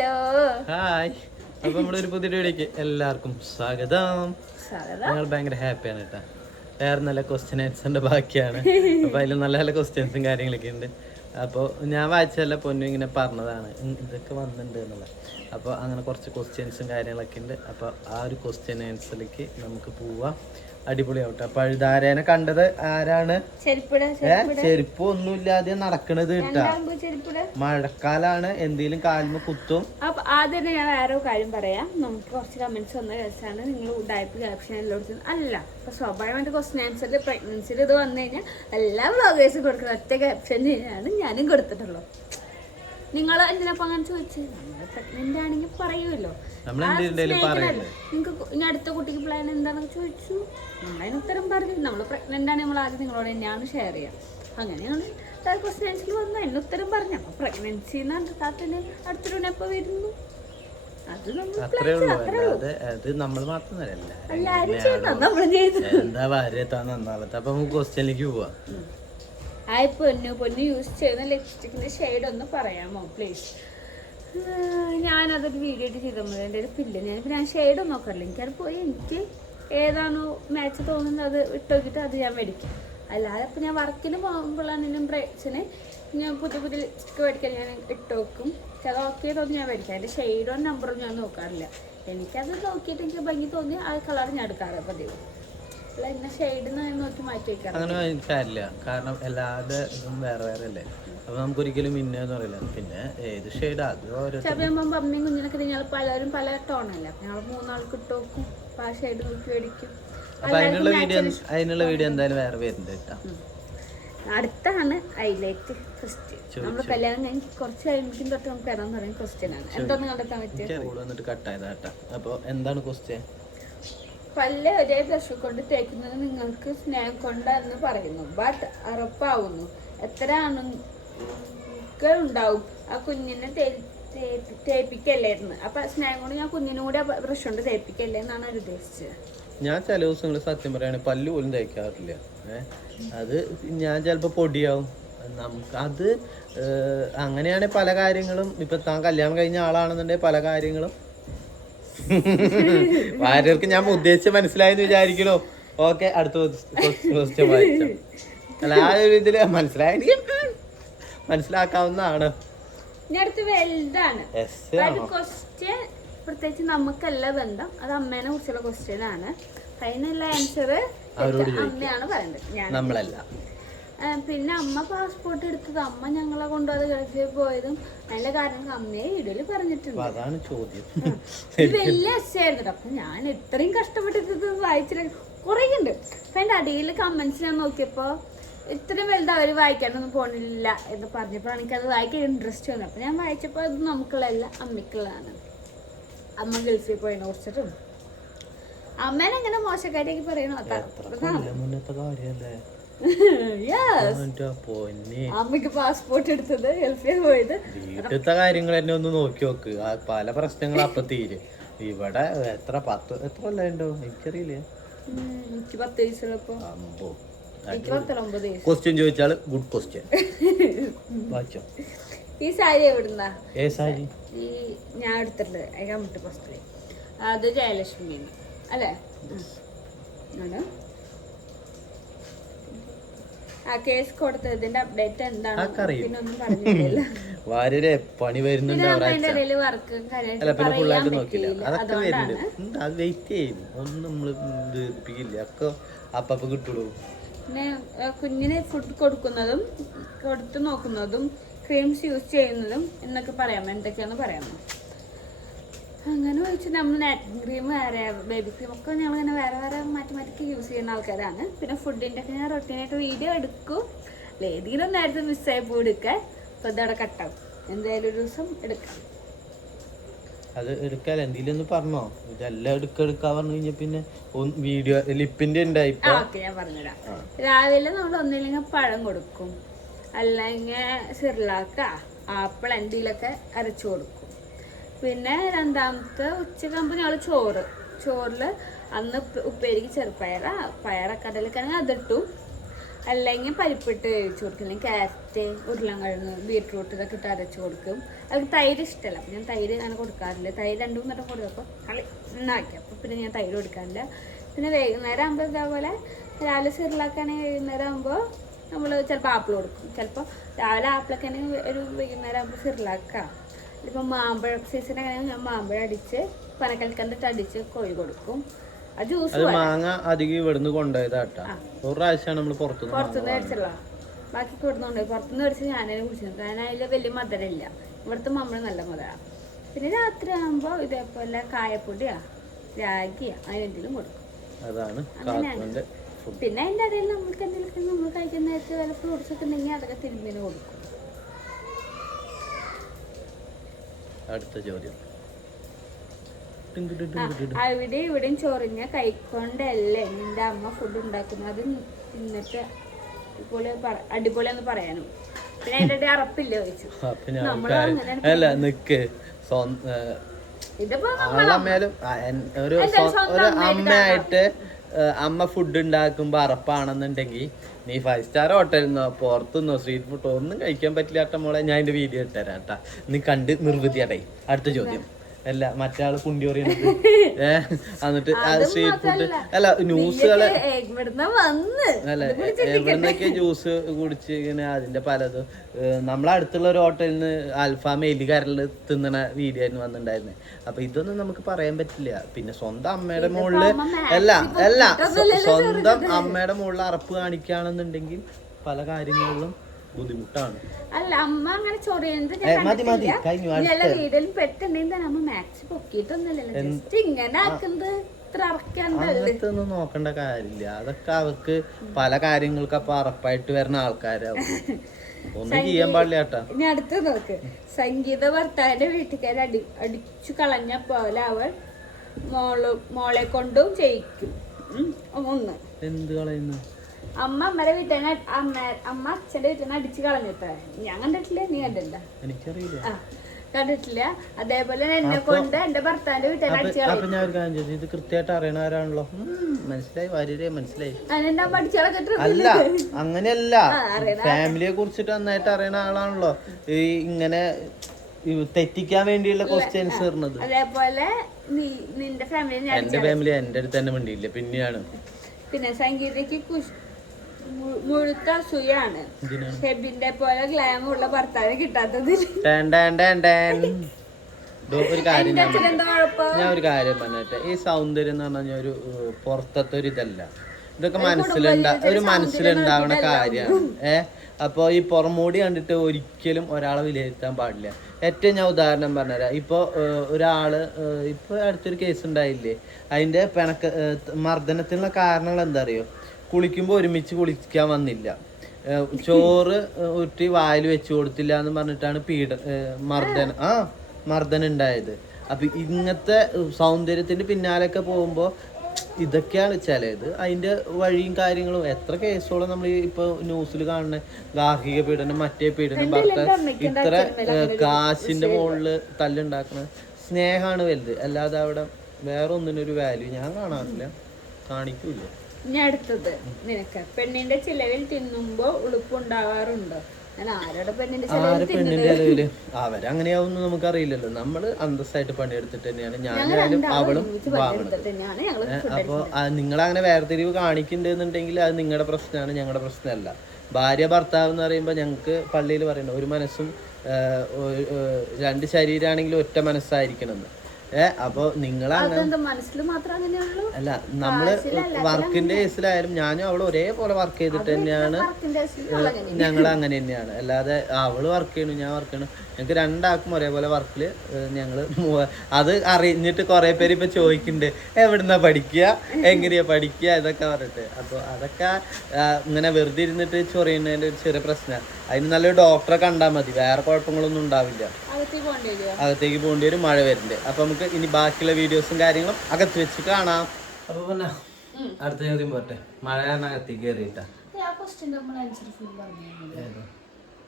Hello. Hi. അപ്പൊ നമ്മുടെ ഒരു പുതിയ വീഡിയോക്ക് എല്ലാവർക്കും സ്വാഗതം. ഞങ്ങൾ ഭയങ്കര ഹാപ്പിയാണ് കേട്ടോ. വേറെ നല്ല ക്വസ്റ്റ്യൻ ആൻസറിന്റെ ബാക്കിയാണ്. അപ്പൊ അതിൽ നല്ല നല്ല ക്വസ്റ്റ്യൻസും കാര്യങ്ങളൊക്കെ ഉണ്ട്. അപ്പോൾ ഞാൻ വായിച്ചതല്ല പൊന്നു ഇങ്ങനെ പറഞ്ഞതാണ്. ഇതൊക്കെ വന്നിട്ടുണ്ട് എന്നുള്ളത് അപ്പോൾ അങ്ങനെ കുറച്ച് ക്വസ്റ്റ്യൻസും കാര്യങ്ങളൊക്കെ ഉണ്ട്. അപ്പോൾ ആ ഒരു ക്വസ്റ്റ്യൻ ആൻസറിലേക്ക് നമുക്ക് പോവാം. അടിപൊളിയാവട്ടെ. അപ്പൊ അഴുതാരേനെ കണ്ടത് ആരാണ്? ചെരുപ്പ് ഒന്നും ഇല്ലാതെ നടക്കണത് കിട്ടാ മഴക്കാലാണ് എന്തെങ്കിലും കാലിന് കുത്തും. അപ്പൊ ആദ്യം തന്നെ ഞാൻ വേറെ കാര്യം പറയാം. നമുക്ക് കുറച്ച് കമന്റ്സ് വന്ന കേസാണ് നിങ്ങൾ ഉടായ്പ ക്യാപ്ഷൻ എല്ലായിടത്തും അല്ല അപ്പൊ സ്വാഭാവികമായിട്ട് ക്വസ്റ്റൻ ആൻസറിൽ പ്രഗ്നൻസിയിൽ ഇത് വന്നു കഴിഞ്ഞാൽ എല്ലാ വ്ളോഗേഴ്സും കൊടുക്കുന്ന ഒറ്റ ക്യാപ്ഷൻ തന്നെയാണ് ഞാനും കൊടുത്തിട്ടുള്ളൂ. നിങ്ങൾ എന്തിനാ അങ്ങനെ ചോദിച്ചത് നമ്മൾ പ്രഗ്നന്റ് ആണെങ്കിൽ പറയുമല്ലോ നമ്മൾ നിങ്ങൾക്ക് ഇനി അടുത്ത കുട്ടിക്ക് പ്ലാൻ എന്താണെന്ന് ചോദിച്ചു. നമ്മളതിന് ഉത്തരം പറഞ്ഞു. നമ്മൾ പ്രഗ്നന്റ് ആണ് നമ്മൾ ആദ്യം നിങ്ങളോട് തന്നെയാണ് ഷെയർ ചെയ്യാം. അങ്ങനെയാണ് ക്വസ്റ്റൻ ആൻസറിൽ വന്നു അതിന് ഉത്തരം പറഞ്ഞു. അപ്പൊ പ്രഗ്നൻസി എന്ന് താത്തന് അടുത്തൊരു എപ്പോ വരുന്നു. എന്താ ഭാര്യത്താ നന്നാളത്തെ അപ്പൊ നമുക്ക് ക്വസ്റ്റ്യനിലേക്ക് പോവാം. ഹായ് പൊന്നു. പൊന്നു യൂസ് ചെയ്യുന്ന ലിപ്സ്റ്റിക്കിന്റെ ഷെയ്ഡ് ഒന്ന് പറയാമോ പ്ലീസ് ഞാനതൊരു വീഡിയോ ആയിട്ട് ചെയ്തപ്പോൾ എന്റെ ഒരു പില്ല. ഞാനിപ്പോൾ ഞാൻ ഷെയ്ഡ് നോക്കാറില്ല. എനിക്കത് പോയി എനിക്ക് ഏതാണോ മാച്ച് തോന്നുന്നത് അത് ഇട്ട് നോക്കിയിട്ട് അത് ഞാൻ മേടിക്കും. അല്ലാതെ ഇപ്പം ഞാൻ വർക്കിന് പോകുമ്പോഴാണ് എന്റെ ഞാൻ പുതിയ പുതിയ ലിപ്സ്റ്റിക്ക് മേടിക്കാൻ ഞാൻ ഇട്ട് നോക്കും അത് ഓക്കെ തോന്നി ഞാൻ മേടിക്കാം അതിന്റെ ഷെയ്ഡോ നമ്പറോ ഞാൻ നോക്കാറില്ല. എനിക്കത് നോക്കിയിട്ട് എനിക്ക് ഭംഗി തോന്നി. ആ കളർ ഞാൻ എടുക്കാറ് പതിവ്. അല്ല ഇന്ന ഷെയ്ഡ് നോക്കി മാറ്റി വയ്ക്കാറില്ല കാരണം എല്ലാവരുടെ വേറെ വേറെ അല്ലേ? അപ്പൊ നമുക്ക് ഒരിക്കലും മിന്നെന്ന് പറയില്ല. പിന്നെ ഏത് ഷെയ്ഡ് ആദ്യം ഓരോ അമ്മയും കുഞ്ഞിനൊക്കെ ഞങ്ങൾ പലരും പല ടോണല്ല ഞങ്ങൾ മൂന്നാൾക്ക് ഇട്ട് നോക്കും അപ്പൊ ആ ഷെയ്ഡ് നോക്കി മേടിക്കും. അപ്പൊ അതിനുള്ള വീഡിയോ അതിനുള്ള വീഡിയോ എന്തായാലും വേറെ വരുന്നുണ്ട് കേട്ടോ. അടുത്താണ് ഹൈലൈറ്റ് ക്വസ്റ്റ്യൻ നമ്മൾ കല്യാണം കഴിഞ്ഞ് കുറച്ച് കഴിയുമ്പോഴേക്കും തൊട്ട് നമുക്ക് ഇടാൻ തുടങ്ങിയ ക്വസ്റ്റ്യൻ ആണ്. എന്താണ് കണ്ടെത്താൻ പറ്റിയത്? എനിക്ക് കൂടെ കട്ടായതാ കേട്ടോ. അപ്പൊ എന്താണ് ക്വസ്റ്റ്യൻ പല്ല് ഒരേ ബ്രഷ് കൊണ്ട് തേക്കുന്നത് നിങ്ങൾക്ക് സ്നേഹം കൊണ്ടെന്ന് പറയുന്നു. ബട്ട് അറപ്പാവുന്നു എത്ര ആണുങ്ങൾ ഉണ്ടാവും ആ കുഞ്ഞിനെ തേപ്പിക്കല്ലായിരുന്നു അപ്പൊ സ്നേഹം കൊണ്ട് ഞാൻ കുഞ്ഞിനും കൂടെ ബ്രഷ് കൊണ്ട് തേപ്പിക്കല്ലേ എന്നാണ് അവർ ഉദ്ദേശിച്ചത്. ഞാൻ ചില ദിവസങ്ങൾ സത്യം പറയുകയാണെങ്കിൽ പല്ല് പോലും തേക്കാറില്ല. അത് ഞാൻ ചിലപ്പോൾ പൊടിയാവും. നമുക്ക് അത് അങ്ങനെയാണ് പല കാര്യങ്ങളും. ഇപ്പൊ താൻ കല്യാണം കഴിഞ്ഞ ആളാണെന്നുണ്ടെങ്കിൽ പല കാര്യങ്ങളും. ഭാര്യർക്ക് ഞാൻ ഉദ്ദേശിച്ച് മനസ്സിലായെന്ന് വിചാരിക്കണോ. ഓക്കെ അടുത്ത ക്വസ്റ്റ്യൻ അല്ല ആ ഒരു ഇതിൽ മനസ്സിലായെങ്കിൽ മനസ്സിലാക്കാവുന്നതാണ്. ക്വസ്റ്റ്യൻ പ്രത്യേകിച്ച് നമുക്കല്ല ബന്ധം. അത് അമ്മേനെ കുറിച്ചുള്ള ക്വസ്റ്റ്യൻ ആണ്. അതിനുള്ള ആൻസർ അമ്മയാണ് പറയുന്നത് നമ്മളല്ല. പിന്നെ അമ്മ പാസ്പോർട്ട് എടുത്തത്. അമ്മ ഞങ്ങളെ കൊണ്ടുപോയത് ഗൾഫിൽ പോയതും അതിന്റെ കാരണം അമ്മയെ വീഡിയോയിൽ പറഞ്ഞിട്ടുണ്ട്. അതാണ് ചോദ്യം. വലിയ എസ്സായിരുന്നു അപ്പൊ ഞാൻ ഇത്രയും കഷ്ടപ്പെട്ടിട്ട് വായിച്ചിട്ട് കുറേ ഉണ്ട് അപ്പൊ അതിന്റെ അടിയിൽ കമന്റ്സ് ഞാൻ നോക്കിയപ്പോ ഇത്രയും വലുത് അവർ വായിക്കാനൊന്നും പോണില്ല എന്ന് പറഞ്ഞപ്പോഴാണ് എനിക്കത് വായിക്കാൻ ഇൻട്രസ്റ്റ് വന്നു അപ്പോൾ ഞാൻ വായിച്ചപ്പോൾ അത് നമുക്കുള്ളതല്ല അമ്മയ്ക്കുള്ളതാണ്. അമ്മ ഗൾഫിൽ പോയതിനെ കുറിച്ചിട്ടും അമ്മേനെ എങ്ങനെ മോശക്കാരിയൊക്കെ പറയണോ? അമ്മയ്ക്ക് പാസ്പോർട്ട് എടുത്തത് ഗൾഫിൽ പോയത്. വീട്ടിലത്തെ കാര്യങ്ങൾ തന്നെ ഒന്ന് നോക്കി നോക്ക്. പല പ്രശ്നങ്ങളും അപ്പൊ തീരും. ഇവിടെ എത്ര പത്ത് എത്ര കൊല്ലം ഉണ്ടോ എനിക്കറിയില്ല എനിക്ക് പത്ത് വയസ്സുള്ളപ്പോ. ക്വസ്റ്റ്യൻ ചോദിച്ചാൽ ഗുഡ് ക്വസ്റ്റ്യൻ വായിച്ചോ. ഈ സാരി എവിടുന്നാ? ഏ സാരി? ഈ ഞാൻ എടുത്തിട്ടുണ്ട്. കമ്മിട്ട് പോസ്റ്റിൽ അത് ജയലക്ഷ്മി അല്ലേ? ആ. കേസ് കൊടുത്തതിന്റെ അപ്ഡേറ്റ് എന്താണ് ആർക്കറിയും? പിന്നെ ഒന്നും പറഞ്ഞില്ല വാര്യരെ പണി വരുന്നുണ്ട് അല്ല പിന്നെ പറയാൻ ഫുള്ളായിട്ട് നോക്കില്ല. അതൊക്കെ വരുന്നുണ്ട്. അത് വെയിറ്റ് ചെയ്യും ഒന്നും നമ്മൾ ദീർഘിപ്പിക്കില്ല ഒക്കെ അപ്പപ്പ കിട്ടുള്ളൂ. പിന്നെ കുഞ്ഞിന് ഫുഡ് കൊടുക്കുന്നതും കൊടുത്ത് നോക്കുന്നതും ക്രീംസ് യൂസ് ചെയ്യുന്നതും എന്നൊക്കെ പറയാം. എന്തൊക്കെയാണെന്ന് പറയാമോ അങ്ങനെ വെച്ച് നമ്മൾ നാറ്റിൻ ക്രീം വേറെ ബേബി ക്രീം ഒക്കെ ഞങ്ങൾ ഇങ്ങനെ വേറെ വേറെ മാറ്റി മാറ്റി യൂസ് ചെയ്യുന്ന ആൾക്കാരാണ്. പിന്നെ ഫുഡിന്റെ ഒക്കെ ഞാൻ റൊട്ടീനായിട്ട് വീഡിയോ എടുക്കും. നേരത്തെ മിസ്സായി പോയി എടുക്കാൻ അപ്പോൾ ഇതവിടെ കട്ടാവും എന്തായാലും ഒരു ദിവസം എടുക്കാം. അത് എടുക്കാല്ലേ എന്തെങ്കിലും ഒന്ന് പറഞ്ഞോ. ഇതെല്ലാം എടുക്ക എടുക്കാ പറഞ്ഞു കഴിഞ്ഞ പിന്നെ വീഡിയോ ലിപ്പിന്റെ ഉണ്ടായി ഞാൻ പറഞ്ഞുതരാം. രാവിലെ നമ്മൾ ഒന്നില്ലെങ്കിൽ പഴം കൊടുക്കും. അല്ലെങ്കിൽ സിർലാക്ക ആപ്പിൾ എന്തെങ്കിലുമൊക്കെ അരച്ചു കൊടുക്കും. പിന്നെ രണ്ടാമത്തെ ഉച്ചക്കാകുമ്പോൾ ഞങ്ങൾ ചോറ്. ചോറിൽ അന്ന് ഉപ്പേരിക്ക് ചെറുപ്പയറ പയറൊക്കെ അതിലേക്കാണെങ്കിൽ അതിട്ടു. അല്ലെങ്കിൽ പരിപ്പിട്ട് വേവിച്ച് കൊടുക്കും. അല്ലെങ്കിൽ ക്യാരറ്റ് ഉരുളങ്കിഴങ്ങ് ബീട്രൂട്ട് ഇതൊക്കെ ഇട്ട് അരച്ച് കൊടുക്കും. അവർക്ക് തൈര് ഇഷ്ടമല്ല. അപ്പം ഞാൻ തൈര് അങ്ങനെ കൊടുക്കാറില്ല. തൈര് രണ്ടു മൂന്നെണ്ണം കൊടുത്തപ്പോൾ കളി നന്നാക്കി അപ്പോൾ പിന്നെ ഞാൻ തൈര് കൊടുക്കാറില്ല. പിന്നെ വൈകുന്നേരം ആകുമ്പോൾ ഇതേപോലെ രാവിലെ സിറിലാക്കുകയാണെങ്കിൽ വൈകുന്നേരം ആകുമ്പോൾ നമ്മൾ ചിലപ്പോൾ ആപ്പിൾ കൊടുക്കും. ചിലപ്പോൾ രാവിലെ ആപ്പിളൊക്കെ ആണെങ്കിൽ ഒരു വൈകുന്നേരം ആകുമ്പോൾ സിറിലാക്കാം ഇപ്പം മാമ്പഴ സീസണൊക്കെ ഞാൻ മാമ്പഴം അടിച്ച് പനക്കൽക്കണ്ടിട്ട് അടിച്ച് കോഴി കൊടുക്കും. അത് മാങ്ങ അധികം ഇവിടുന്ന് കൊണ്ടുപോയതാട്ടാ. ഒരു പ്രാവശ്യമാണ് നമ്മൾ പുറത്തുനിന്ന് പുറത്തുനിന്ന് മേടിച്ചുള്ള ബാക്കി കൊടുത്തോണ്ട് പുറത്തുനിന്ന് മേടിച്ച് ഞാനതിനെ കുടിച്ചു. കാരണം അതിൽ വലിയ മധുരമില്ല. ഇവിടുത്തെ മമ്മൾ നല്ല മധുരമാണ് പിന്നെ രാത്രി ആകുമ്പോൾ ഇതേപോലെ കായപ്പൊടിയാ രാഗിയാ അതിനെന്തെങ്കിലും കൊടുക്കും. അതാണ് പിന്നെ അതിന്റെ ഇടയിൽ നമുക്ക് എന്തെങ്കിലും നമ്മൾ കഴിക്കുന്ന നേരത്തെ വല്ല ഫ്രൂട്ട്സ് ഒക്കെ ഉണ്ടെങ്കിൽ അതൊക്കെ തിരുമ്പിന് കൊടുക്കും. അടുത്ത ചോദ്യം. അവിടെ ഇവിടെയും ചൊറിഞ്ഞ കൈക്കൊണ്ടല്ലേ നിന്റെ അമ്മ ഫുഡ് ഉണ്ടാക്കുന്നത്? അത് തിന്നിട്ട് അടിപൊളി പറ- പറയാനും പിന്നെ അതിന്റെ അറപ്പില്ല ചോദിച്ചു. അല്ല നിക്ക്. ഒരു ഒരു അമ്മയായിട്ട് അമ്മ ഫുഡ് ഉണ്ടാക്കുമ്പോ അറപ്പാണെന്നുണ്ടെങ്കിൽ നീ ഫൈവ് സ്റ്റാർ ഹോട്ടലിൽ നിന്നോ പുറത്തുനിന്നോ സ്ട്രീറ്റ് ഫുഡോ ഒന്നും കഴിക്കാൻ പറ്റില്ല മോളെ ഞാൻ എന്റെ വീഡിയോ ഇട്ടുതരാം കേട്ടാ നീ കണ്ട് നിർവൃതിയാടേ അടുത്ത ചോദ്യം. അല്ല മറ്റാൾ കുണ്ടി പറയുന്നത് എന്നിട്ട് സ്ട്രീറ്റ് ഫുഡ് അല്ല ന്യൂസുകളെ അല്ല എവിടുന്നൊക്കെ ജ്യൂസ് കുടിച്ച് ഇങ്ങനെ അതിന്റെ പലതും. നമ്മളെ അടുത്തുള്ള ഒരു ഹോട്ടലിൽ നിന്ന് അൽഫാം എലികാരിൽ തിന്നണ വീഡിയോ ആയിരുന്നു വന്നിട്ടുണ്ടായിരുന്നത് അപ്പൊ ഇതൊന്നും നമുക്ക് പറയാൻ പറ്റില്ല. പിന്നെ സ്വന്തം അമ്മയുടെ മുകളിൽ അല്ല അല്ല സ്വ- സ്വന്തം അമ്മയുടെ മുകളിൽ അറപ്പ് കാണിക്കുകയാണെന്നുണ്ടെങ്കിൽ പല കാര്യങ്ങളിലും ബുദ്ധിമുട്ടാണ്. അല്ല അമ്മ അങ്ങനെ ചൊറിയുന്നത് മതി മതി. കഴിഞ്ഞു എല്ലാ വീട്ടിലും പെട്ടുണ്ടെങ്കിൽ തന്നെ അമ്മ മാക്സ് പൊക്കിയിട്ടൊന്നുമില്ലല്ലോ. ജസ്റ്റ് ഇങ്ങനെ ആക്കുന്നത് ഇത്ര അറക്കാണ്ടല്ലേ? അങ്ങനത്തെ ഒന്നും നോക്കേണ്ട കാര്യമില്ല. അതൊക്കെ അവർക്ക് പല കാര്യങ്ങൾക്ക് അപ്പൊ അറപ്പായിട്ട് വരുന്ന ആൾക്കാരാവും. ഒന്നും ചെയ്യാൻ പാടില്ല കേട്ടോ ഇനി അടുത്ത് നോക്ക്. സംഗീത ഭർത്താവിന്റെ വീട്ടുകാർ അടി അടിച്ചു കളഞ്ഞ പോലെ അവൾ മോൾ മോളെ കൊണ്ടും ചെയ്യിക്കും ഉം, ഒന്ന്. എന്ത് കളയുന്നു? അമ്മ അമ്മയുടെ വീട്ടിൽ അമ്മ അമ്മ അച്ഛന്റെ വീട്ടിൽ നിന്ന് അടിച്ചു കളഞ്ഞിട്ടേ ഞാൻ കണ്ടിട്ടില്ല നീ കണ്ടില്ല ആ കണ്ടിട്ടില്ല. അതേപോലെ എന്നെ കൊണ്ട് എന്റെ ഭർത്താവിന്റെ വീട്ടിൽ നിന്ന് അടിച്ചു ഇത് കൃത്യമായിട്ട് അറിയണവരാണല്ലോ മനസ്സിലായി വാര്യരെ മനസ്സിലായി. അതിനെന്താ അടിച്ചു കളഞ്ഞിട്ട് അല്ല അങ്ങനെയല്ല. ഫാമിലിയെ കുറിച്ചിട്ട് നന്നായിട്ട് അറിയണ ആളാണല്ലോ. ഈ ഇങ്ങനെ തെറ്റിക്കാൻ വേണ്ടിയുള്ള ക്വസ്റ്റ്യൻസ് വരുന്നത് അതേപോലെ നീ നിന്റെ ഫാമിലി എന്റെ ഫാമിലി എന്റെ അടുത്ത് തന്നെ മിണ്ടിയില്ല പിന്നെയാണ്. പിന്നെ സംഗീതയ്ക്ക് മുഴുത്ത ഷെബിന്റെ പോലെ ഉള്ള ഭർത്താവിന് കിട്ടാത്തതിൽ ഒരു കാര്യം ഞാൻ ഒരു കാര്യം പറഞ്ഞിട്ട്. ഈ സൗന്ദര്യം എന്ന് പറഞ്ഞാൽ ഒരു പുറത്തത്തെ ഒരു ഇതല്ല ഇതൊക്കെ മനസ്സിലുണ്ടാ ഒരു മനസ്സിലുണ്ടാവണ കാര്യമാണ്. ഏ? അപ്പോൾ ഈ പുറമോടി കണ്ടിട്ട് ഒരിക്കലും ഒരാളെ വിലയിരുത്താൻ പാടില്ല. ഏറ്റവും ഞാൻ ഉദാഹരണം പറഞ്ഞുതരാം. ഇപ്പോൾ ഒരാൾ ഇപ്പോൾ ഇപ്പൊ അടുത്തൊരു കേസ് ഉണ്ടായില്ലേ? അതിന്റെ പിണക്ക ഏഹ്, മർദ്ദനത്തിനുള്ള കാരണങ്ങൾ എന്താ അറിയോ? കുളിക്കുമ്പോൾ ഒരുമിച്ച് കുളിക്കാൻ വന്നില്ല. ചോറ് ഊറ്റി ഉരുട്ടി വായിൽ വെച്ച് കൊടുത്തില്ല എന്ന് പറഞ്ഞിട്ടാണ് പീഡ മർദ്ദനം. ആ മർദ്ദനം ഉണ്ടായത്. അപ്പൊ ഇങ്ങനത്തെ സൗന്ദര്യത്തിന്റെ പിന്നാലെയൊക്കെ പോകുമ്പോ ഇതൊക്കെയാണ് ചിലത്. അതിന്റെ വഴിയും കാര്യങ്ങളും. എത്ര കേസുകളും നമ്മൾ ഇപ്പൊ ന്യൂസിൽ കാണുന്ന? ഗാർഹിക പീഡനം മറ്റേ പീഡനം ഭർത്താവ് ഇത്ര കാശിന്റെ മുകളിൽ തല്ലുണ്ടാക്കണ. സ്നേഹമാണ് വലുത്. അല്ലാതെ അവിടെ വേറെ ഒന്നിനൊരു വാല്യൂ ഞാൻ കാണാറില്ല. കാണിക്കൂല ഇനി അടുത്തത് നിനക്ക്. പെണ്ണിന്റെ ചിലവിൽ തിന്നുമ്പോ ഉളുപ്പുണ്ടാവാറുണ്ടോ അവരങ്ങനെയാവുന്നു നമുക്കറിയില്ലല്ലോ. നമ്മൾ അന്തസ്സായിട്ട് പണിയെടുത്തിട്ട് തന്നെയാണ് ഞാനായാലും അവളും അപ്പോൾ നിങ്ങൾ അങ്ങനെ വേർതിരിവ് കാണിക്കുന്നുണ്ടെന്നുണ്ടെങ്കിൽ അത് നിങ്ങളുടെ പ്രശ്നമാണ് ഞങ്ങളുടെ പ്രശ്നമല്ല. ഭാര്യ ഭർത്താവ് എന്ന് പറയുമ്പോൾ ഞങ്ങൾക്ക് പള്ളിയിൽ പറയുന്നത് ഒരു മനസ്സും രണ്ട് ശരീരമാണെങ്കിലും ഒറ്റ മനസ്സായിരിക്കണമെന്ന്. ഏ അപ്പോൾ മാത്രം അങ്ങനെയുള്ളൂ? അല്ല നമ്മൾ വർക്കിന്റെ കേസിലായാലും ഞാനും അവൾ ഒരേപോലെ വർക്ക് ചെയ്തിട്ട് തന്നെയാണ് ഞങ്ങൾ അങ്ങനെ തന്നെയാണ്. അല്ലാതെ അവൾ വർക്ക് ചെയ്യണു ഞാൻ വർക്ക് ചെയ്യണു. ഞങ്ങൾക്ക് രണ്ടാൾക്കും ഒരേപോലെ വർക്കിൽ ഞങ്ങൾ അത് അറിഞ്ഞിട്ട് കുറെ പേര് ഇപ്പൊ ചോദിക്കുന്നുണ്ട് എവിടുന്നാ പഠിക്കുക എങ്ങനെയാ പഠിക്കുക ഇതൊക്കെ പറഞ്ഞിട്ട്. അപ്പൊ അതൊക്കെ ഇങ്ങനെ വെറുതെ ഇരുന്നിട്ട് ചൊറിയുന്നതിന്റെ ഒരു ചെറിയ പ്രശ്നമാണ് അതിന് നല്ലൊരു ഡോക്ടറെ കണ്ടാൽ മതി വേറെ കുഴപ്പങ്ങളൊന്നും ഉണ്ടാവില്ല. അകത്തേക്ക് പോകേണ്ടി വരും മഴ വരുന്നുണ്ട്. അപ്പൊ നമുക്ക് ഇനി ബാക്കിയുള്ള വീഡിയോസും കാര്യങ്ങളും അകത്ത് വെച്ച് കാണാം. അപ്പൊ പിന്നെ അടുത്ത ചോദ്യം പോട്ടെ. മഴ കാരണം അകത്തേക്ക് കയറിയിട്ടാ. ക്വസ്റ്റ്യൻ നമ്മൾ ആൻസർ ഫുൾ പറഞ്ഞു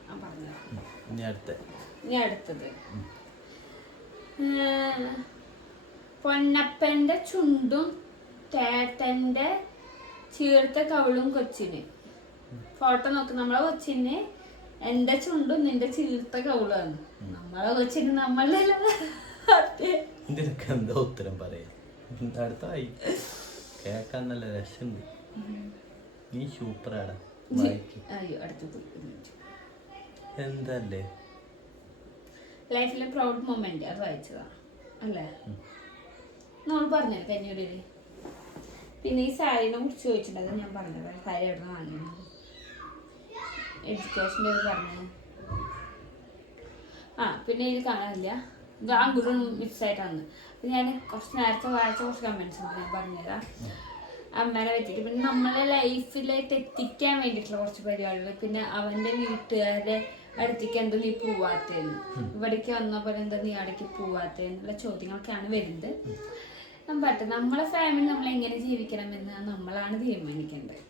ആ പറഞ്ഞു ഇനി അടുത്ത. ഇനി അടുത്തത്. പൊന്നപ്പന്റെ ചുണ്ടും തേട്ടന്റെ ചീർത്ത കവിളും കൊച്ചിന്. ഫോട്ടോ നോക്ക് നമ്മളെ കൊച്ചിന് എന്റെ ചുണ്ടും നിന്റെ ചീർത്ത കൗളാണ് നമ്മളെ വെച്ചിട്ട് നമ്മളുടെ ഇതിനൊക്കെ എന്താ ഉത്തരം പറയാ? അടുത്തായി? കേക്കാൻ നല്ല രസമുണ്ട് നീ സൂപ്പറാടാ എന്തല്ലേ? ലൈഫിലെ പ്രൗഡ് മൊമെന്റ് അത് വായിച്ചതാ. അല്ലേ? നമ്മൾ പറഞ്ഞ കഞ്ഞൂരിൽ പിന്നെ ഈ സാരിനെ കുറിച്ച് ചോദിച്ചിട്ടുണ്ടെങ്കിൽ ഞാൻ പറഞ്ഞത്. സാരി എവിടെ നിന്ന് വാങ്ങിയത്? എഡ്യൂക്കേഷന്റെ ഇത് പറഞ്ഞു ആ പിന്നെ ഇത് കാണാനില്ല. ഇത് ഗുരു മിക്സ് ആയിട്ടാണ് പിന്നെ ഞാൻ കുറച്ച് നേരത്തെ വായിച്ച കുറച്ച് കമൻസ് ഉണ്ട് ഞാൻ പറഞ്ഞുതരാം. അമ്മേനെ പറ്റിയിട്ട്. പിന്നെ നമ്മളെ ലൈഫിലേക്ക് എത്തിക്കാൻ വേണ്ടിയിട്ടുള്ള കുറച്ച് പരിപാടികൾ. പിന്നെ അവന്റെ വീട്ടുകാരുടെ അടുത്തേക്ക് എന്താ നീ പോവാത്തേന്ന് ഇവിടേക്ക് വന്നപ്പോൾ എന്താ നീ അവിടേക്ക് പോവാത്തേന്നുള്ള ചോദ്യങ്ങളൊക്കെയാണ് വരുന്നത്. പറ്റും നമ്മളെ ഫാമിലി നമ്മൾ എങ്ങനെ ജീവിക്കണമെന്ന് നമ്മളാണ് തീരുമാനിക്കേണ്ടത്.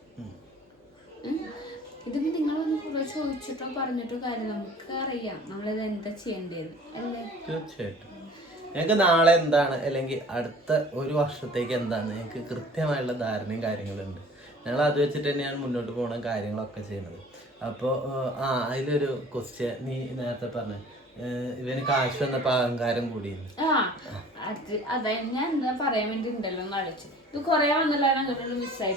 ഉം. ഉം. ഇതിപ്പോ നിങ്ങളൊന്ന് കുറെ ചോദിച്ചിട്ടോ പറഞ്ഞിട്ടോ കാര്യം നമുക്ക് അറിയാം നമ്മളിത് എന്താ ചെയ്യേണ്ടത് അല്ലേ? തീർച്ചയായിട്ടും. ഞങ്ങൾക്ക് നാളെ എന്താണ്? അല്ലെങ്കിൽ അടുത്ത ഒരു വർഷത്തേക്ക് എന്താണ്? ഞങ്ങൾക്ക് കൃത്യമായുള്ള ധാരണയും കാര്യങ്ങളുണ്ട്. ഞങ്ങൾ അത് വെച്ചിട്ട് തന്നെയാണ് മുന്നോട്ട് പോകുന്ന കാര്യങ്ങളൊക്കെ ചെയ്യുന്നത്. അപ്പോൾ ആ അതിലൊരു ക്വസ്റ്റ്യൻ നീ നേരത്തെ പറഞ്ഞ. ഇവന് കാശ് വന്നപ്പോൾ അഹങ്കാരം കൂടിയിരുന്നു ആ അത് അതായത് ഞാൻ എന്താ പറയാൻ വേണ്ടി ഉണ്ടല്ലോ എന്ന് ഇത് കുറെ വന്നല്ലോ അങ്ങോട്ട് മിസ്സായി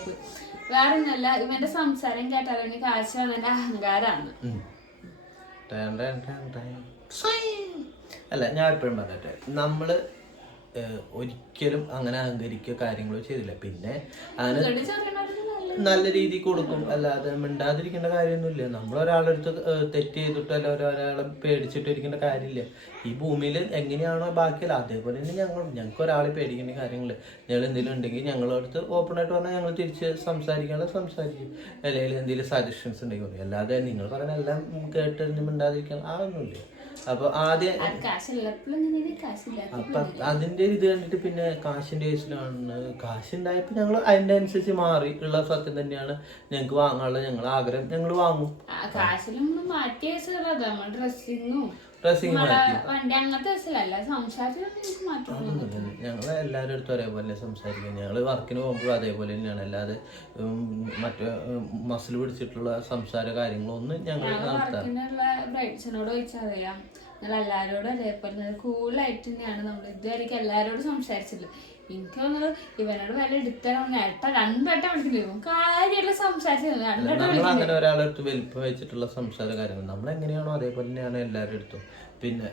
പോയി വേറെ ഒന്നല്ല ഇവന്റെ സംസാരം കേട്ടാൽ എനിക്ക് കാശ് വന്നതിന്റെ അഹങ്കാരാണ്. അല്ല ഞാൻ എപ്പോഴും പറഞ്ഞിട്ട് നമ്മൾ ഒരിക്കലും അങ്ങനെ അഹങ്കരിക്കുക കാര്യങ്ങളോ ചെയ്തില്ല. പിന്നെ ചെറിയവർക്ക് നല്ല രീതി കൊടുക്കും. അല്ലാതെ മിണ്ടാതിരിക്കേണ്ട കാര്യമൊന്നുമില്ല. നമ്മൾ ഒരാളുടെ അടുത്ത് തെറ്റ് ചെയ്തിട്ടോ അല്ല ഒരാളെ പേടിച്ചിട്ട് ഇരിക്കേണ്ട കാര്യമില്ല. ഈ ഭൂമിയിൽ എങ്ങനെയാണോ ബാക്കിയല്ല. അതേപോലെ തന്നെ ഞങ്ങൾ ഞങ്ങൾക്ക് ഒരാളെ പേടിക്കേണ്ട കാര്യങ്ങൾ ഞങ്ങൾ എന്തെങ്കിലും ഉണ്ടെങ്കിൽ ഞങ്ങളുടെ അടുത്ത് ഓപ്പൺ ആയിട്ട് പറഞ്ഞാൽ ഞങ്ങൾ തിരിച്ച് സംസാരിക്കാനുള്ള സംസാരിക്കും. അല്ലെങ്കിൽ എന്തെങ്കിലും സജഷൻസ് ഉണ്ടെങ്കിൽ. അല്ലാതെ നിങ്ങൾ പറയുന്ന എല്ലാം കേട്ടിട്ട് മിണ്ടാതിരിക്കാൻ അതൊന്നുമില്ല അപ്പോൾ ആദ്യം അപ്പൊ അതിന്റെ ഇത് കണ്ടിട്ട് പിന്നെ കാശിന്റെ കേസിലാണ്. കാശ് ഉണ്ടായപ്പോ ഞങ്ങൾ അതിന്റെ അനുസരിച്ച് മാറി. ഉള്ള സത്യം തന്നെയാണ്. ഞങ്ങൾക്ക് വാങ്ങാനുള്ള ഞങ്ങൾ ആഗ്രഹം ഞങ്ങൾ വാങ്ങും. ഡ്രസ്സിങ്ങും ഡ്രസ്സിങ് എല്ലാരും ഞങ്ങൾ അടുത്തും ഒരേപോലെ സംസാരിക്കും. ഞങ്ങൾ വർക്കിന് പോകുമ്പോഴും അതേപോലെ തന്നെയാണ്. അല്ലാതെ മറ്റു മസിൽ പിടിച്ചിട്ടുള്ള സംസാര കാര്യങ്ങളൊന്നും ഞങ്ങൾ നടത്താറില്ല. എല്ലാവരോടും അതേപോലെ കൂളായിട്ട് തന്നെയാണ് നമ്മൾ ഇതുവരെ എല്ലാവരോടും സംസാരിച്ചില്ല എനിക്ക് തോന്നുന്നു ഇവനോട് വില എടുത്തരം. ഏട്ടാ രണ്ടട്ടം വിളിക്കില്ല കാര്യമായിട്ട് സംസാരിച്ചത് നമ്മൾ അങ്ങനെ ഒരാളുടെ അടുത്ത് വലിപ്പം വെച്ചിട്ടുള്ള സംസാര കാര്യങ്ങൾ. നമ്മൾ എങ്ങനെയാണോ അതേപോലെ തന്നെയാണ് എല്ലാവരുടെ അടുത്തും പിന്നെ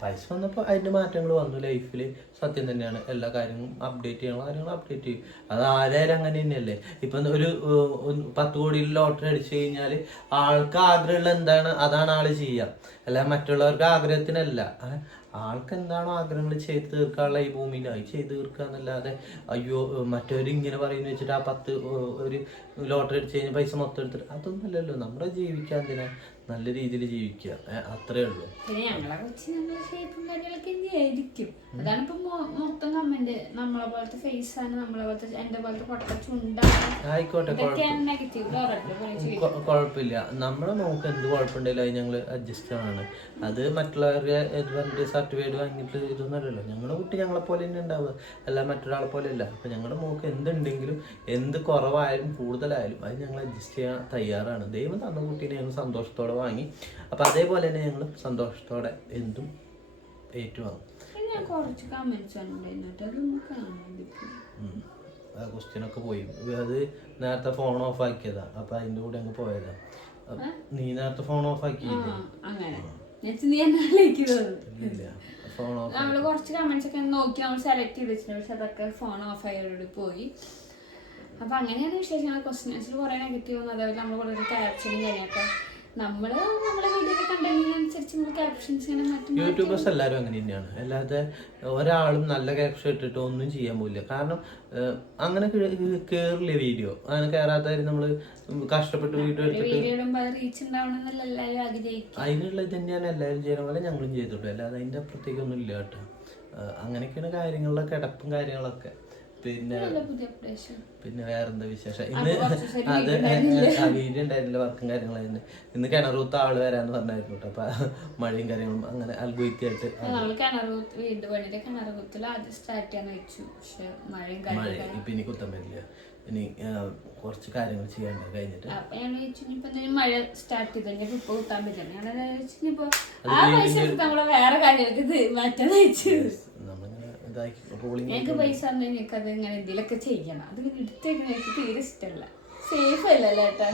പൈസ വന്നപ്പോൾ അതിന്റെ മാറ്റങ്ങൾ വന്നു. ലൈഫിൽ സത്യം തന്നെയാണ്. എല്ലാ കാര്യങ്ങളും അപ്ഡേറ്റ് ചെയ്യണ. കാര്യങ്ങൾ അപ്ഡേറ്റ് ചെയ്യും. അത് ആരായാലും അങ്ങനെ തന്നെയല്ലേ? ഇപ്പം ഒരു പത്ത് കോടിയിൽ ലോട്ടറി അടിച്ചു കഴിഞ്ഞാൽ ആൾക്ക് ആഗ്രഹമുള്ള എന്താണ്? അതാണ് ആൾ ചെയ്യുക. അല്ല മറ്റുള്ളവർക്ക് ആഗ്രഹത്തിനല്ല. ആൾക്ക് എന്താണോ ആഗ്രഹങ്ങൾ ചെയ്ത് തീർക്കാനുള്ള ഈ ഭൂമിയിൽ അത് ചെയ്ത് തീർക്കുക എന്നല്ലാതെ അയ്യോ മറ്റവർ ഇങ്ങനെ പറയുന്നു വെച്ചിട്ട് ആ പത്ത് ഒരു ലോട്ടറി അടിച്ച് കഴിഞ്ഞാൽ പൈസ മൊത്തം എടുത്തിട്ട് അതൊന്നും അല്ലല്ലോ നമ്മുടെ ജീവിക്കാൻ എന്തിനാ? നല്ല രീതിയിൽ ജീവിക്കുക. അത്രേ ഉള്ളൂ. പിന്നെ ഞങ്ങളെ കൊച്ചു നമ്മളെ ഷേപ്പും കാര്യങ്ങളൊക്കെ ആയിരിക്കും അതാണ് ഇപ്പൊ മൊത്തം കമന്റ് നമ്മളെ പോലത്തെ ഫേസ് ആണ് നമ്മളെ പോലത്തെ എന്റെ പോലത്തെ പൊട്ട ചുണ്ടാണ്. ആയിക്കോട്ടെ കുഴപ്പമില്ല. നമ്മളെ നമുക്ക് എന്ത് കുഴപ്പമുണ്ടെങ്കിലും അത് ഞങ്ങൾ അഡ്ജസ്റ്റ് ആണ്. അത് മറ്റുള്ളവരുടെ പറഞ്ഞിട്ട് സർട്ടിഫിക്കറ്റ് വാങ്ങിയിട്ട് ഇതൊന്നും അല്ലല്ലോ. ഞങ്ങളുടെ കുട്ടി ഞങ്ങളെ പോലെ തന്നെ ഉണ്ടാവുക. അല്ല മറ്റൊരാളെ പോലെ അല്ല. അപ്പൊ ഞങ്ങളുടെ മോക്ക് എന്തുണ്ടെങ്കിലും എന്ത് കുറവായാലും കൂടുതലായാലും അത് ഞങ്ങൾ അഡ്ജസ്റ്റ് ചെയ്യാൻ തയ്യാറാണ്. ദൈവം തന്ന കുട്ടീനെ ഞങ്ങൾ സന്തോഷത്തോടെ വാങ്ങി. അപ്പോൾ അതേപോലെ തന്നെ ഞങ്ങൾ സന്തോഷത്തോടെ എന്തും ഏറ്റുവാങ്ങും. ആ ക്വസ്റ്റ്യനൊക്കെ പോയി. അത് നേരത്തെ ഫോൺ ഓഫ് ആക്കിയതാ. അപ്പം അതിന്റെ കൂടെ അങ്ങ് പോയതാ. നീ നേരത്തെ ഫോൺ ഓഫ് ആക്കിയില്ലേ? നമ്മൾ കുറച്ച് കമന്റ്സ് ഒക്കെ നോക്കി നമ്മൾ സെലക്ട് ചെയ്ത് വെച്ചിട്ടുണ്ട്. പക്ഷെ അതൊക്കെ ഫോൺ ഓഫ് ആയതോട് പോയി. അപ്പൊ അങ്ങനെയാണ് വിശേഷങ്ങൾ ക്വസ്റ്റ്യൻസിൽ കുറെ നെഗറ്റീവ് ഒന്നും അതേപോലെ നമ്മൾ കൂടുതൽ ക്യാപ്ഷനും കാര്യമൊക്കെ നമ്മൾ നമ്മളെ വീഡിയോ കണ്ടതിനനുസരിച്ച് നമ്മൾ ക്യാപ്ഷൻസ് ഇങ്ങനെ മാറ്റും യൂട്യൂബേഴ്സ് എല്ലാവരും അങ്ങനെ തന്നെയാണ്. അല്ലാതെ ഒരാളും നല്ല ക്യാപ്ഷൻ ഇട്ടിട്ട് ഒന്നും ചെയ്യാൻ പോകില്ല കാരണം അങ്ങനെ കേറില്ലേ വീഡിയോ അങ്ങനെ കയറാത്തവർ നമ്മൾ കഷ്ടപ്പെട്ട് വീഡിയോ എടുത്തിട്ട് വീഡിയോ ഇടുമ്പോൾ റീച്ച് ഉണ്ടാവണമെന്നല്ല എല്ലാവരും ആഗ്രഹിക്കും. അതിനുള്ള തന്നെയാണ് എല്ലാവരും ചെയ്യണ പോലെ ഞങ്ങളും ചെയ്തിട്ടുള്ളൂ അല്ലാതെ അതിന്റെ അപ്പുറത്തേക്കൊന്നും ഇല്ല കേട്ടോ. അങ്ങനെയൊക്കെയാണ് കാര്യങ്ങളിലെ കിടപ്പും കാര്യങ്ങളൊക്കെ. പിന്നെ പിന്നെ വേറെന്താ വിശേഷം? ഇന്ന് അത് വീഡിയോ ഉണ്ടായിരുന്നില്ല വർക്കും കാര്യങ്ങളായിരുന്നു. ഇന്ന് കിണറൂത്ത ആൾ വരാന്ന് പറഞ്ഞായിരുന്നു കേട്ടോ അപ്പൊ മഴയും കാര്യങ്ങളും അങ്ങനെ അൽഗുയിത്തിയായിട്ട് വീട് മഴ ഇപ്പൊ ഇനി കുത്തം വരില്ല ഇനി കുറച്ച് കാര്യങ്ങൾ ചെയ്യാണ്ട് കഴിഞ്ഞിട്ട്. മഴ നമ്മളിങ്ങനെ ഇതാക്കി റോളിങ് ഞങ്ങൾക്ക് പൈസ ഞങ്ങൾക്ക് അത് ഇങ്ങനെ എന്തെങ്കിലുമൊക്കെ ചെയ്യണം. അത് ഇങ്ങനെ എടുത്തേക്ക് എനിക്ക് തീരെ ഇഷ്ടമല്ല സേഫ് അല്ലല്ലോ ഏട്ടാ?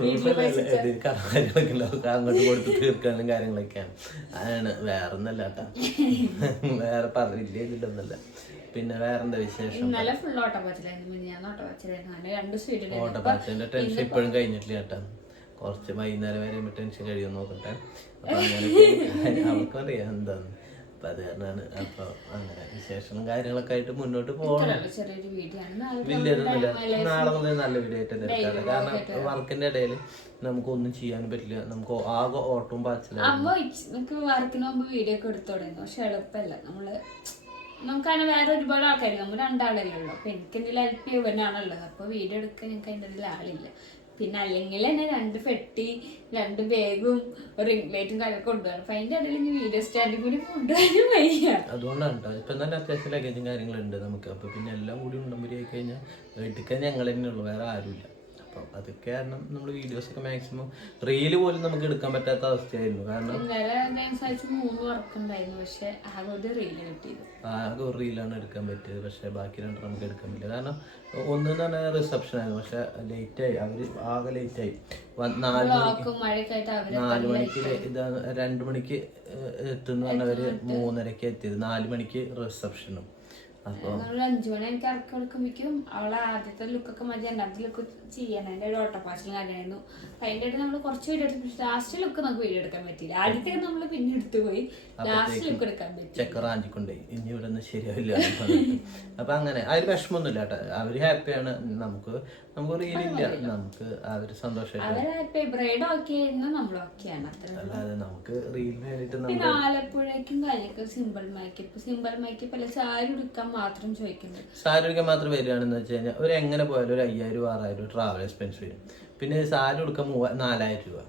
വീട്ടിൽ പൈസ കാര്യങ്ങളൊക്കെ ഉണ്ടാവും. അങ്ങോട്ട് കൊടുത്ത് തീർക്കാനും കാര്യങ്ങളൊക്കെയാണ്. അതാണ് വേറെ ഒന്നല്ല കേട്ടാ വേറെ പറഞ്ഞില്ലേ ഇതിലൊന്നല്ല പിന്നെ വേറെന്താ വിശേഷം? ഇന്നലെ ഫുൾ ഓട്ടപ്പാച്ചിലായിരുന്നു. ഞാൻ ഓട്ടപ്പാച്ചിലായിരുന്നു. അങ്ങനെ രണ്ട് സ്വീറ്റ് ഓട്ടപ്പാച്ചിന്റെ ടെൻഷൻ ഇപ്പോഴും കഴിഞ്ഞിട്ടില്ല ഏട്ടാ. കുറച്ച് വൈകുന്നേരം വരെ ടെൻഷൻ കഴിയും നോക്കട്ടെ. അപ്പൊ അങ്ങനെ അവൾക്കും അറിയാം എന്താന്ന്. അപ്പൊ അത് കാരണമാണ് അപ്പൊ അങ്ങനെ വിശേഷങ്ങളും കാര്യങ്ങളൊക്കെ ആയിട്ട് മുന്നോട്ട് പോകണം ആണ്. നാളെ മുതൽ നല്ല വീഡിയോ ആയിട്ട് കാരണം വർക്കിന്റെ ഇടയിൽ നമുക്കൊന്നും ചെയ്യാൻ പറ്റില്ല. നമുക്ക് ആകെ ഓട്ടവും പാച്ചിലും അമ്മ നമുക്ക് വർക്കിന് മുമ്പ് വീഡിയോ ഒക്കെ എടുത്തു തുടങ്ങി. പക്ഷെ എളുപ്പമല്ല. നമ്മൾ നമുക്കങ്ങനെ വേറെ ഒരുപാട് ആൾക്കാർ നമ്മൾ രണ്ടാളല്ലേ ഉള്ളൂ. അപ്പൊ എനിക്ക് എന്തെങ്കിലും ഹെൽപ്പ് ചെയ്യുവാണുള്ളത് അപ്പൊ വീഡിയോ എടുക്കാൻ ഞങ്ങൾക്ക് അതിന്റെ ആളില്ല. പിന്നെ അല്ലെങ്കിൽ തന്നെ രണ്ട് പെട്ടി രണ്ട് ബാഗും ഒരു റിംഗ് ലൈറ്റും കാര്യമൊക്കെ കൊണ്ടുപോകണം അപ്പൊ അതിന്റെ ഇടയിൽ ഇനി വീഡിയോ സ്റ്റാൻഡിംഗ് കൂടി കൊണ്ടുപോകാനും വയ്യ. അതുകൊണ്ടാണ് ഇപ്പം തന്നെ അത്യാവശ്യം ലഗേജും കാര്യങ്ങളുണ്ട് നമുക്ക്. അപ്പൊ പിന്നെ എല്ലാം കൂടി ഉണ്ടമ്പരി കഴിഞ്ഞാൽ എടുക്കാൻ ഞങ്ങൾ തന്നെ ഉള്ളൂ വേറെ ആരുമില്ല. അപ്പം അതൊക്കെ കാരണം നമ്മൾ വീഡിയോസ് ഒക്കെ മാക്സിമം റീൽ പോലും നമുക്ക് എടുക്കാൻ പറ്റാത്ത അവസ്ഥയായിരുന്നു. കാരണം ഇന്നലെ ഞാൻ സാധിച്ചു മൂന്ന് വർക്ക് ഉണ്ടായിരുന്നു. പക്ഷെ ആകെ ഒരു റീൽ കിട്ടിയത്. ആകെ ഒരു റീലാണ് എടുക്കാൻ പറ്റിയത്. പക്ഷേ ബാക്കി രണ്ട് നമുക്ക് എടുക്കാൻ പറ്റില്ല. കാരണം ഒന്ന് എന്ന് പറഞ്ഞാൽ റിസപ്ഷൻ ആയിരുന്നു. പക്ഷെ ലേറ്റ് ആയി. അവർ ആകെ ലേറ്റ് ആയി. നാല് മണിക്ക് നാല് മണിക്ക് ഇതാണ് രണ്ട് മണിക്ക് എത്തുന്ന പറഞ്ഞവര് മൂന്നരക്ക് എത്തിയത്. നാല് മണിക്ക് റിസപ്ഷനും അപ്പോൾ അഞ്ചു മണി എനിക്ക് ഇറക്കി കൊടുക്കുമ്പോഴേക്കും അവളെ ആദ്യത്തെ ലുക്കൊക്കെ മതി. രണ്ടാമത്തെ ലുക്ക് ചെയ്യാൻ അതിന്റെ ഒരു ഓട്ടപ്പാച്ചിലും കാര്യമായിരുന്നു. അതിന്റെ ഇടയിൽ നമ്മൾ കുറച്ച് വീഡിയോ എടുത്തു പക്ഷെ ലാസ്റ്റ് ലുക്ക് നമുക്ക് വീഡിയോ എടുക്കാൻ പറ്റിയില്ല. ആദ്യത്തെ നമ്മൾ പിന്നെ എടുത്തു പോയി. ലാസ്റ്റ് ലുക്ക് എടുക്കാൻ പറ്റി ചെക്ക റാഞ്ചിക്കൊണ്ടേ ഇനി ഇവിടെ ശരിയാവില്ല. അപ്പൊ അങ്ങനെ അതിൽ വിഷമമൊന്നുമില്ല കേട്ടോ. അവർ ഹാപ്പിയാണ് നമുക്ക് നമുക്ക് റീലില്ല നമുക്ക് നമ്മൾ ഓക്കെയാണ് അത്ര അല്ലാതെ നമുക്ക് റീലിന് വേണ്ടിട്ട് ആലപ്പുഴയ്ക്കും കാര്യമൊക്കെ സിമ്പിൾ മേക്കപ്പ് സിമ്പിൾ മേക്കപ്പ് അല്ല സാരി ഉടുക്കാൻ മാത്രം ചോദിക്കുന്നത്. സാരി മാത്രം വരികയാണെന്ന് വെച്ച് കഴിഞ്ഞാൽ ഒരു എങ്ങനെ പോയാലും ഒരു അയ്യായിരം ആറായിരം ട്രാവൽ എക്സ്പെൻസ് വരും. പിന്നെ സാരി കൊടുക്കാൻ മൂവ നാലായിരം രൂപ.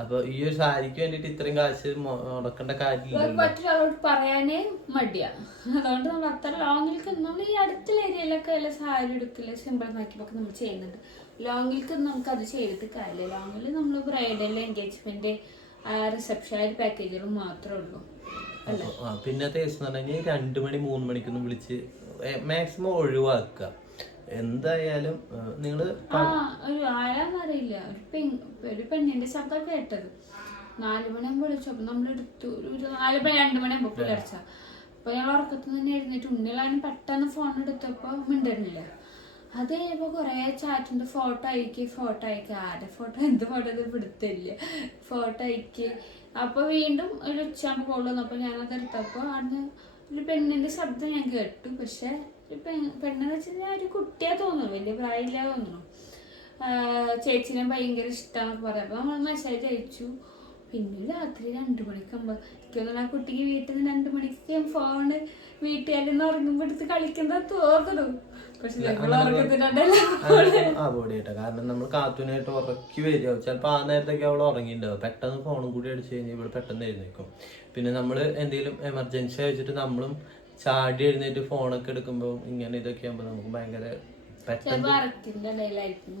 അപ്പൊ ഈ ഒരു സാരിക്ക് വേണ്ടിട്ട് ഇത്രയും കാശ് മുടക്കേണ്ട കാര്യമില്ല മറ്റൊരാളോട് പറയാനേ മടിയാ. അതുകൊണ്ട് നമ്മൾ അത്ര ലോങ്ങിലേക്ക് നമ്മൾ ഈ അടുത്തുള്ള ഏരിയയിലൊക്കെ അല്ല സാരി എടുക്കൽ സിമ്പിൾ മേക്കപ്പ് ഒക്കെ നമ്മൾ ചെയ്യുന്നുണ്ട്. ലോങ്ങിലേക്ക് നമുക്ക് അത് ചെയ്തിട്ട് കാര്യമില്ല. ലോങ്ങിൽ നമ്മൾ ബ്രൈഡൽ എൻഗേജ്മെന്റ് റിസപ്ഷൻ പാക്കേജുകൾ മാത്രമേ ഉള്ളൂ. പിന്നത്തെ കേസ് എന്ന് പറഞ്ഞു കഴിഞ്ഞാൽ രണ്ടു മണി മൂന്ന് മണിക്കൊന്നും വിളിച്ച് മാക്സിമം ഒഴിവാക്കുക. എന്തായാലും നിങ്ങൾ ആ ഒരു ആരാന്നറിയില്ല ഒരു പെൺ ഒരു പെണ്ണിന്റെ ശബ്ദം കേട്ടത്. നാല് മണിയാകുമ്പോൾ വിളിച്ചു. അപ്പൊ നമ്മൾ എടുത്തു. ഒരു നാല് മണി രണ്ട് മണിയാകുമ്പോൾ പുലർച്ച അപ്പൊ ഞങ്ങൾ ഉറക്കത്തിൽ തന്നെ എഴുന്നേറ്റ്. ഉണ്ണികളാണ് പെട്ടെന്ന് ഫോൺ എടുത്തപ്പോ മിണ്ടണില്ല. അത് കഴിയുമ്പോ കൊറേ ചാറ്റിന്റെ ഫോട്ടോ അയക്കി ഫോട്ടോ അയക്ക്. ആരുടെ ഫോട്ടോ എന്ത് ഫോട്ടോ ഇത് പിടുത്തില്ല ഫോട്ടോ അയക്ക്. അപ്പൊ വീണ്ടും ഒരു ഉച്ചയാകുമ്പോ കോൾ വന്നപ്പോ ഞാനത് എടുത്തപ്പോ അന്ന് ഒരു പെണ്ണിന്റെ ശബ്ദം ഞാൻ കേട്ടു. പക്ഷെ ഒരു പെ പെണ്ണെന്ന് വെച്ച് കഴിഞ്ഞാൽ ഒരു കുട്ടിയാ തോന്നുന്നു. വലിയ പ്രായമില്ല തോന്നുന്നു. ചേച്ചിനെ ഭയങ്കര ഇഷ്ടമാണ് പറയാം. നമ്മൾ മെസ്സേജ് അയച്ചു പിന്നെ രാത്രി രണ്ടു മണിക്കാകുമ്പോ എനിക്ക് തോന്നുന്നു ആ കുട്ടിക്ക് വീട്ടിൽ നിന്ന് രണ്ടു മണിക്ക് ഫോണ് വീട്ടുകാരിൽ നിന്ന് ഉറങ്ങുമ്പോ എടുത്ത് കളിക്കുന്നത് തോന്നുന്നു ആ ബോഡി കാരണം നമ്മൾ കാത്തുനായിട്ട് ഉറക്കി വരിക. ചിലപ്പോൾ ആ നേരത്തേക്ക് അവൾ ഉറങ്ങിയിട്ടുണ്ടാവും. പെട്ടെന്ന് ഫോണും കൂടി അടിച്ചു കഴിഞ്ഞാൽ ഇവിടെ പെട്ടെന്ന് എഴുന്നേക്കും പിന്നെ നമ്മൾ എന്തെങ്കിലും എമർജൻസി വെച്ചിട്ട് നമ്മളും ചാടി എഴുന്നേറ്റ് ഫോണൊക്കെ എടുക്കുമ്പോൾ ഇങ്ങനെ ഇതൊക്കെ ആകുമ്പോൾ നമുക്ക് ഭയങ്കര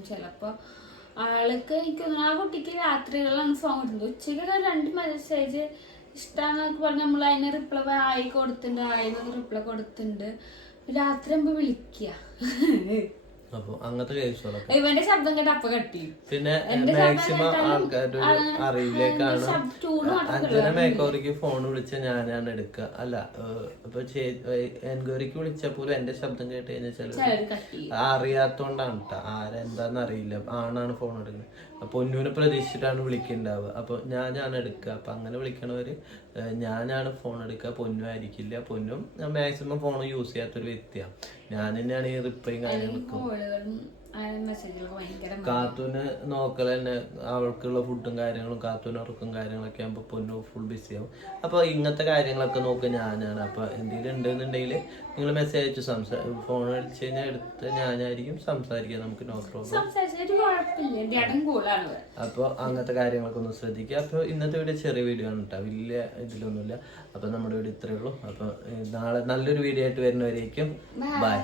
ചിലപ്പോ ആൾക്ക് എനിക്ക് ആ കുട്ടിക്ക് രാത്രികളിലാണ് സോങ് കിട്ടുന്നത് ഉച്ചയ്ക്ക് രണ്ട് മെസ്സേജ് ഇഷ്ടമാണെന്നൊക്കെ പറഞ്ഞ് നമ്മൾ അതിന് റിപ്ലൈ ആയി കൊടുത്തിട്ടുണ്ട് ആയി റിപ്ലൈ കൊടുത്തിട്ടുണ്ട്. രാത്രി ആകുമ്പോ വിളിക്കുക അപ്പോൾ അങ്ങനത്തെ കേസുകളൊക്കെ. ഇവന്റെ ശബ്ദം കേട്ട് അപ്പൊ കട്ടി. പിന്നെ മാക്സിമം ആൾക്കാരുടെ അറിവിലേക്കാണ് അഞ്ജന മേക്കോറിക്ക് ഫോൺ വിളിച്ച ഞാനാണ് എടുക്കുക അല്ല ഇപ്പൊ എൻക്വയറിക്ക് വിളിച്ച പോലും എന്റെ ശബ്ദം കേട്ട് കഴിഞ്ഞാൽ അറിയാത്തോണ്ടാണ് കേട്ടോ ആരെന്താന്ന് അറിയില്ല. ആണാണ് ഫോൺ എടുക്കുന്നത്. അപ്പൊ പൊന്നൂനെ പ്രതീക്ഷിച്ചിട്ടാണ് വിളിക്കുന്നുണ്ടാവുക അപ്പൊ ഞാനാണ് എടുക്കുക. അപ്പൊ അങ്ങനെ വിളിക്കണവര് ഞാനാണ് ഫോൺ എടുക്കുക. പൊന്നും ആയിരിക്കില്ല. പൊന്നും മാക്സിമം ഫോൺ യൂസ് ചെയ്യാത്തൊരു വ്യക്തിയാണ് ഞാൻ തന്നെയാണ് ഈ റിപ്ലൈയും കാര്യങ്ങളൊക്കെ. കാത്തൂന് നോക്കൽ തന്നെ അവൾക്കുള്ള ഫുഡും കാര്യങ്ങളും കാത്തൂന് ഉറക്കും കാര്യങ്ങളൊക്കെ ആകുമ്പോൾ പൊന്നു ഫുൾ ബിസി ആവും. അപ്പോൾ ഇങ്ങനത്തെ കാര്യങ്ങളൊക്കെ നോക്കുക ഞാനാണ്. അപ്പോൾ എന്തെങ്കിലും ഉണ്ടെന്നുണ്ടെങ്കിൽ നിങ്ങൾ മെസ്സേജ് അയച്ചു സംസാ ഫോൺ അടിച്ചു കഴിഞ്ഞാൽ എടുത്ത് ഞാനായിരിക്കും സംസാരിക്കുക. നമുക്ക് നോ പ്രോബ്ലം അപ്പോൾ അങ്ങനത്തെ കാര്യങ്ങളൊക്കെ ഒന്ന് ശ്രദ്ധിക്കുക. അപ്പോൾ ഇന്നത്തെ വീഡിയോ ചെറിയ വീഡിയോ ആണ് കേട്ടോ വലിയ ഇതിലൊന്നുമില്ല. അപ്പോൾ നമ്മുടെ വീഡിയോ ഇത്രയേ ഉള്ളൂ. അപ്പോൾ നാളെ നല്ലൊരു വീഡിയോ ആയിട്ട് വരുന്നവരേക്കും ബൈ